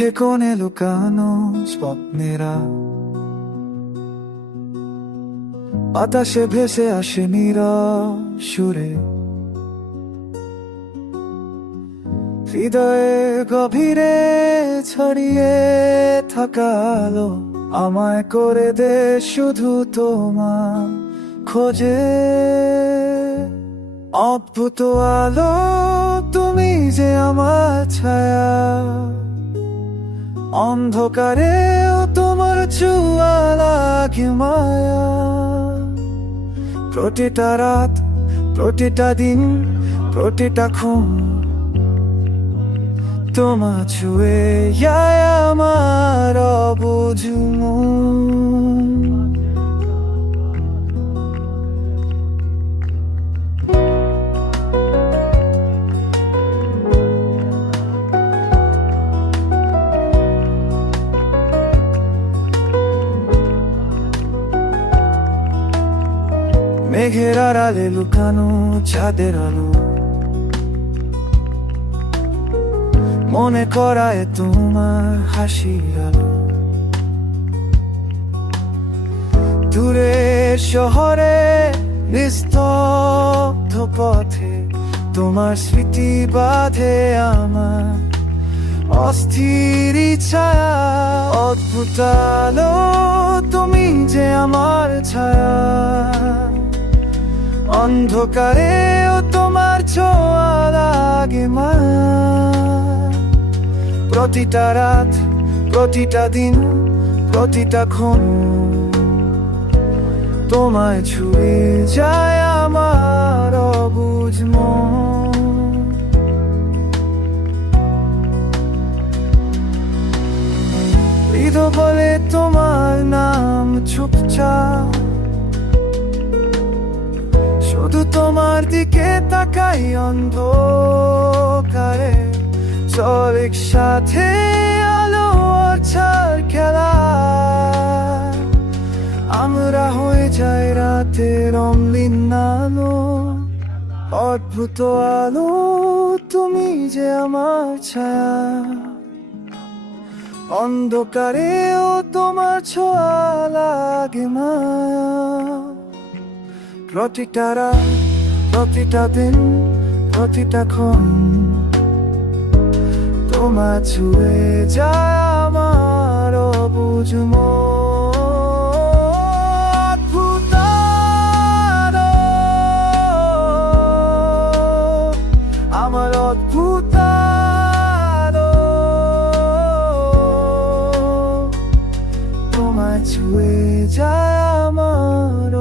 চোখে কোণে লুকানো স্বপ্নেরা বাতাসে ভেসে আসে নীরব সুরে, হৃদয়ে গভীরে ছড়িয়ে থাকা আলো আমায় করে দে শুধু তোমার খোঁজে। অদ্ভুত আলো তুমি যে আমার ছায়া, অন্ধকারেও তোমার ছোঁয়া লাগে মায়া। প্রতিটা রাত, প্রতিটা দিন, প্রতিটা ক্ষণ তোমার ছুঁয়ে যায় আমার অবুঝ মন। মেঘের আড়ালে লুকানো চাঁদের আলো মনে করায় তোমার হাসির আলো। দূরের শহরে নিস্তব্ধ পথে তোমার স্মৃতি বাঁধে আমার অস্থির ছায়া। অদ্ভুত আলো তুমি যে আমার ছায়া, অন্ধকারেও তোমার ছোঁয়া লাগে মায়া। প্রতিটা রাত, প্রতিটা দিন, প্রতিটা ক্ষণ তোমায় ছুঁয়ে যায় আমার অবুঝ মন। হৃদয় বলে তোমার নাম চুপচাপ, শুধু তোমার দিকে তাকাই অন্ধকারে। চল একসাথে আলো আর ছাড় খেলা, আমরা হয়ে যাই রাতের অমলিন আলো। অদ্ভুত আলো তুমি যে আমার ছায়া, অন্ধকারেও তোমার ছোঁয়া লাগে মায়া। প্রতিটা রাত, প্রতিটা দিন, প্রতিটা ক্ষণ তোমার ছুঁয়ে যায় আমার অবুঝ মন। অদ্ভুত আলো, আমার অদ্ভুত আলো, তোমার ছুঁয়ে যায় আমার